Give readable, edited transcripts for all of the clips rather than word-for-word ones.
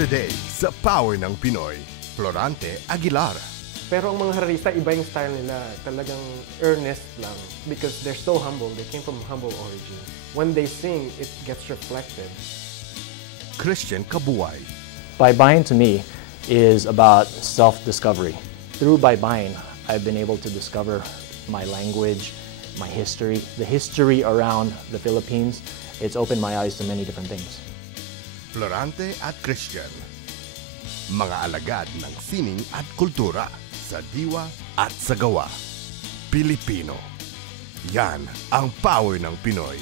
today sa Power ng Pinoy, Florante Aguilar. Pero ang mga hararista, iba yung style nila. Talagang earnest lang. Because they're so humble. They came from humble origin. When they sing, it gets reflected. Christian Cabuay. Baybayin to me is about self-discovery. Through Baybayin, I've been able to discover my language, my history, the history around the Philippines. It's opened my eyes to many different things. Florante at Christian. Mga alagad ng sining at kultura sa diwa at sa gawa. Pilipino. Yan ang Power ng Pinoy.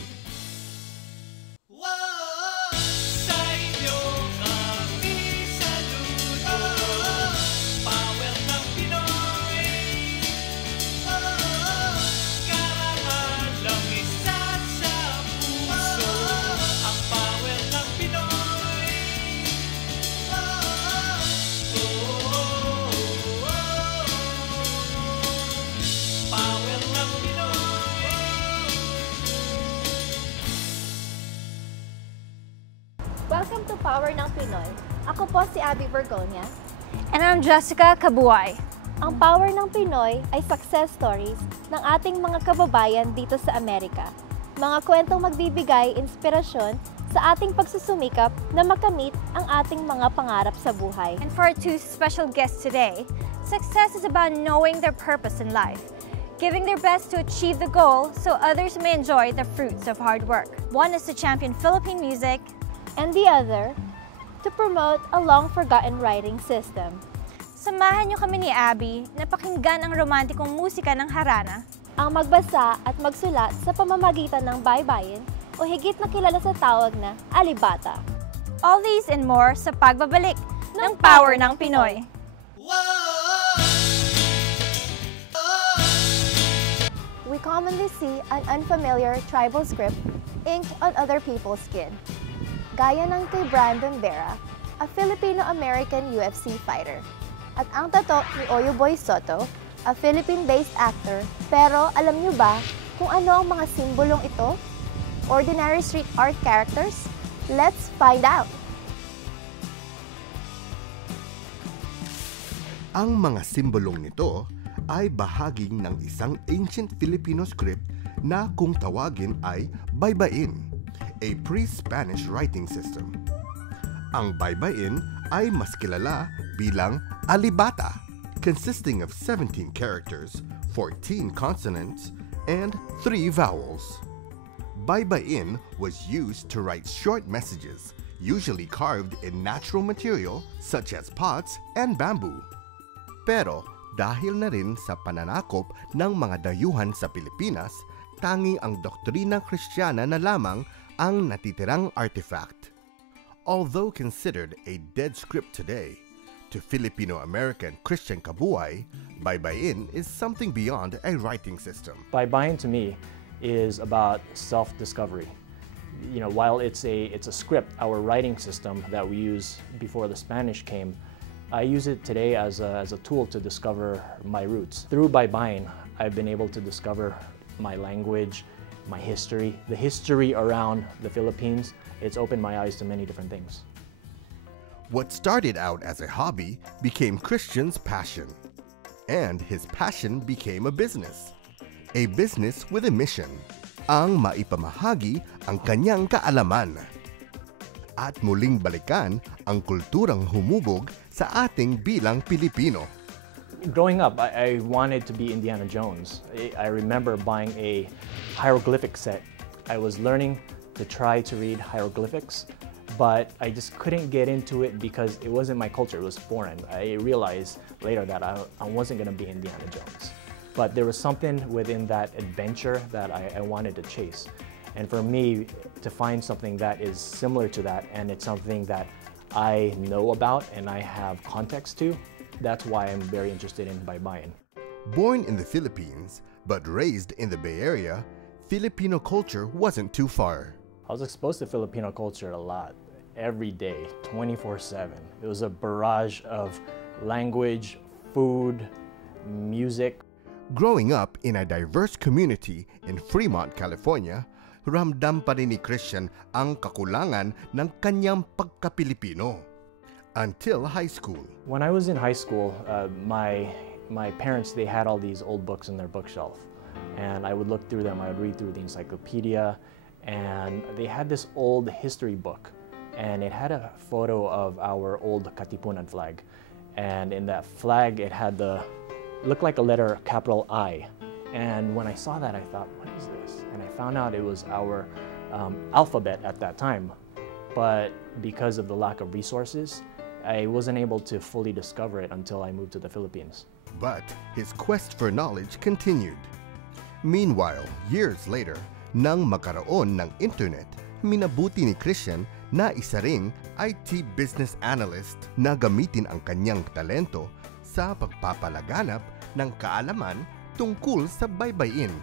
Welcome to Power ng Pinoy. Ako po si Abby Bergonia. And I'm Jessica Cabuay. Ang Power ng Pinoy ay success stories ng ating mga kababayan dito sa Amerika. Mga kwentong magbibigay inspirasyon sa ating pagsusumikap na makamit ang ating mga pangarap sa buhay. And for our two special guests today, success is about knowing their purpose in life, giving their best to achieve the goal so others may enjoy the fruits of hard work. One is to champion Philippine music, and the other, to promote a long-forgotten writing system. Samahan niyo kami ni Abby na pakinggan ang romantikong musika ng harana, ang magbasa at magsulat sa pamamagitan ng baybayin o higit na kilala sa tawag na alibata. All these and more sa pagbabalik ng Power ng Pinoy. We commonly see an unfamiliar tribal script inked on other people's skin. Gaya ng kay Brandon Vera, a Filipino-American UFC fighter. At ang tato ni Oyo Boy Soto, a Philippine-based actor. Pero alam niyo ba kung ano ang mga simbolong ito? Ordinary street art characters? Let's find out! Ang mga simbolong nito ay bahagi ng isang ancient Filipino script na kung tawagin ay baybayin, a pre-Spanish writing system. Ang baybayin ay mas kilala bilang alibata, consisting of 17 characters, 14 consonants, and 3 vowels. Baybayin was used to write short messages, usually carved in natural material such as pots and bamboo. Pero dahil na rin sa pananakop ng mga dayuhan sa Pilipinas, tanging ang doktrina Kristiyana na lamang ang natitirang artifact. Although considered a dead script today, to Filipino-American Christian Cabuay, baybayin is something beyond a writing system. Baybayin to me is about self-discovery. You know, while it's a script, our writing system that we use before the Spanish came, I use it today as a tool to discover my roots. Through baybayin, I've been able to discover my language, my history, the history around the Philippines. It's opened my eyes to many different things. What started out as a hobby became Christian's passion. And his passion became a business with a mission, ang maipamahagi ang kanyang kaalaman. At muling balikan ang kulturang humubog sa ating bilang Pilipino. Growing up, I wanted to be Indiana Jones. I remember buying a hieroglyphic set. I was learning to try to read hieroglyphics, but I just couldn't get into it because it wasn't my culture, it was foreign. I realized later that I wasn't going to be Indiana Jones. But there was something within that adventure that I wanted to chase. And for me, to find something that is similar to that, and it's something that I know about and I have context to, that's why I'm very interested in baybayin. Born in the Philippines, but raised in the Bay Area, Filipino culture wasn't too far. I was exposed to Filipino culture a lot, every day, 24/7. It was a barrage of language, food, music. Growing up in a diverse community in Fremont, California, ramdam pa rin ni Christian ang kakulangan ng kanyang pagka-Pilipino. until high school. When I was in high school, my parents, they had all these old books in their bookshelf. And I would look through them, I would read through the encyclopedia, and they had this old history book. And it had a photo of our old Katipunan flag. And in that flag, it had looked like a letter, capital I. And when I saw that, I thought, what is this? And I found out it was our alphabet at that time. But because of the lack of resources, I wasn't able to fully discover it until I moved to the Philippines. But his quest for knowledge continued. Meanwhile, years later, nang magkaroon ng internet, minabuti ni Christian na isa ring IT business analyst na gamitin ang kanyang talento sa pagpapalaganap ng kaalaman tungkol sa baybayin.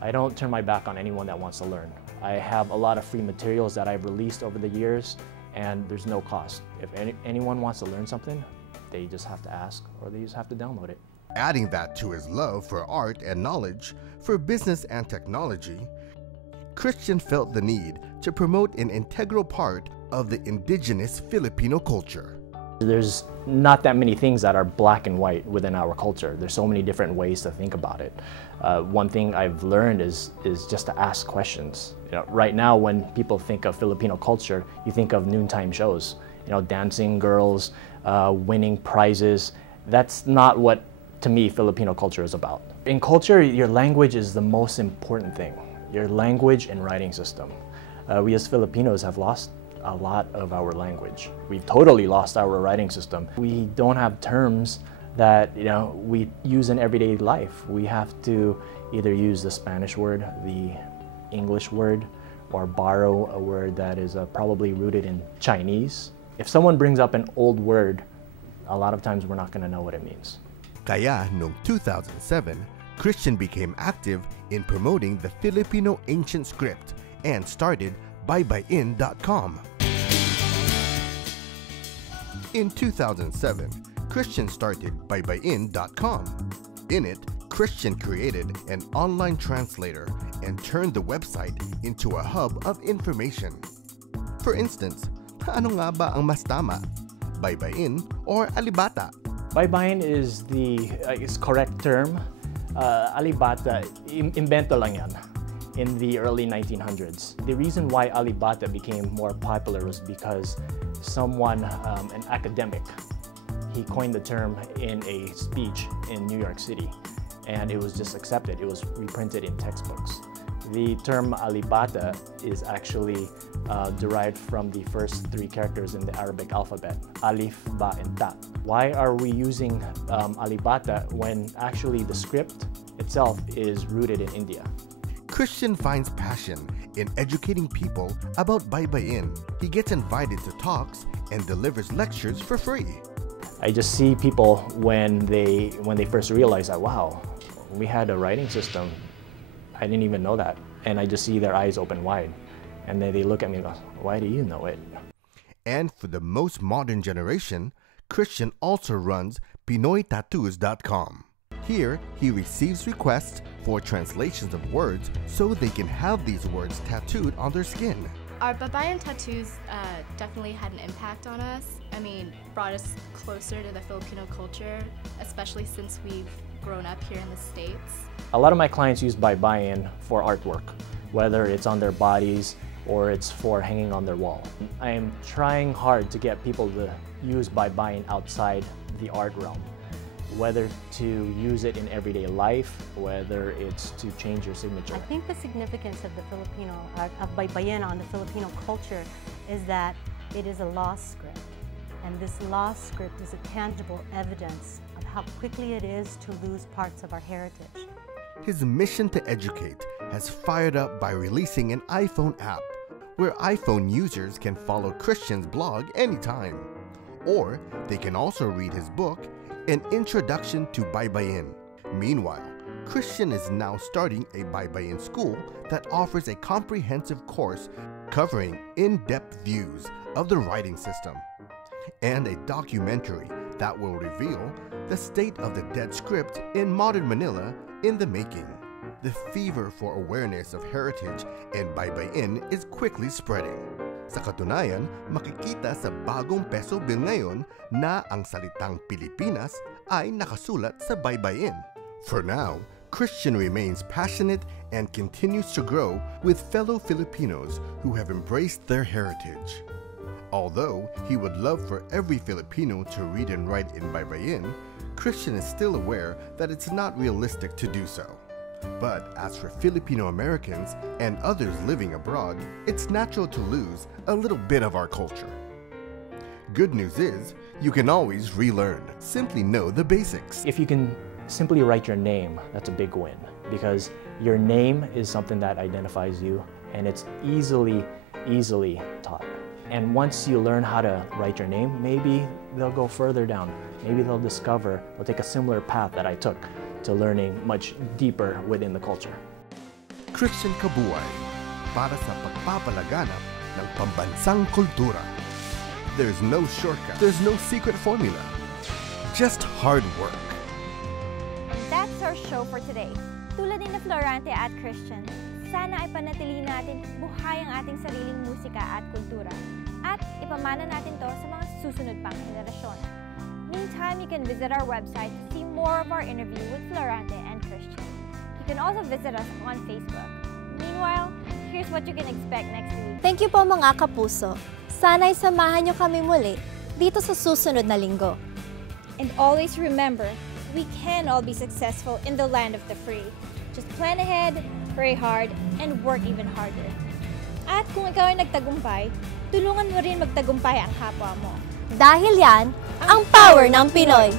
I don't turn my back on anyone that wants to learn. I have a lot of free materials that I've released over the years, and there's no cost. If anyone wants to learn something, they just have to ask or they just have to download it. Adding that to his love for art and knowledge, for business and technology, Christian felt the need to promote an integral part of the indigenous Filipino culture. There's not that many things that are black and white within our culture. There's so many different ways to think about it. One thing I've learned is just to ask questions. Right now, when people think of Filipino culture, you think of noontime shows. Dancing girls, winning prizes. That's not what, to me, Filipino culture is about. In culture, your language is the most important thing. Your language and writing system. We as Filipinos have lost a lot of our language. We've totally lost our writing system. We don't have terms that we use in everyday life. We have to either use the Spanish word, the English word, or borrow a word that is probably rooted in Chinese. If someone brings up an old word, a lot of times we're not going to know what it means. Kaya noong 2007, Christian became active in promoting the Filipino ancient script and started baybayin.com. In 2007, Christian started baybayin.com. In it, Christian created an online translator and turned the website into a hub of information. For instance, ano nga ba ang mas tama? Baybayin or alibata? Baybayin is the correct term. Alibata, invento lang yan in the early 1900s. The reason why alibata became more popular was because someone, an academic, he coined the term in a speech in New York City, and it was just accepted. It was reprinted in textbooks. The term alibata is actually derived from the first three characters in the Arabic alphabet, alif, ba, and ta. Why are we using alibata when actually the script itself is rooted in India? Christian finds passion in educating people about baybayin. He gets invited to talks and delivers lectures for free. I just see people when they first realize that, wow, we had a writing system. I didn't even know that. And I just see their eyes open wide. And then they look at me and go, why do you know it? And for the most modern generation, Christian also runs PinoyTattoos.com. Here, he receives requests for translations of words so they can have these words tattooed on their skin. Our Babayan tattoos definitely had an impact on us. I mean, brought us closer to the Filipino culture, especially since we've grown up here in the States. A lot of my clients use baybayin for artwork, whether it's on their bodies or it's for hanging on their wall. I am trying hard to get people to use baybayin outside the art realm, whether to use it in everyday life, whether it's to change your signature. I think the significance of the Filipino of baybayin on the Filipino culture is that it is a lost script, and this lost script is a tangible evidence of how quickly it is to lose parts of our heritage. His mission to educate has fired up by releasing an iPhone app where iPhone users can follow Christian's blog anytime. Or they can also read his book, An Introduction to Baybayin. Meanwhile, Christian is now starting a Baybayin school that offers a comprehensive course covering in-depth views of the writing system, and a documentary that will reveal the state of the dead script in modern Manila in the making. The fever for awareness of heritage and baybayin is quickly spreading. Sa katunayan, makikita sa bagong peso bill ngayon na ang salitang Pilipinas ay nakasulat sa baybayin. For now, Christian remains passionate and continues to grow with fellow Filipinos who have embraced their heritage. Although he would love for every Filipino to read and write in baybayin, Christian is still aware that it's not realistic to do so. But as for Filipino Americans and others living abroad, it's natural to lose a little bit of our culture. Good news is, you can always relearn. Simply know the basics. If you can simply write your name, that's a big win, because your name is something that identifies you, and it's easily taught. And once you learn how to write your name, maybe they'll go further down. Maybe they'll take a similar path that I took to learning much deeper within the culture. Christian Cabuay, para sa pagpapalaganap ng pambansang kultura. There's no shortcut, there's no secret formula, just hard work. And that's our show for today. Tulad ni Florante at Christian, sana ay panatilihin natin buhay ang ating sariling musika at kultura at ipamana natin to sa mga susunod pang henerasyon. Meantime, you can visit our website to see more of our interview with Florante and Christian. You can also visit us on Facebook. Meanwhile, here's what you can expect next week. Thank you po mga kapuso. Sana'y samahan niyo kami muli dito sa susunod na linggo. And always remember, we can all be successful in the land of the free. Just plan ahead, pray hard, and work even harder. At kung ikaw ay nagtagumpay, tulungan mo rin magtagumpay ang kapwa mo. Dahil yan, ang power ng Pinoy!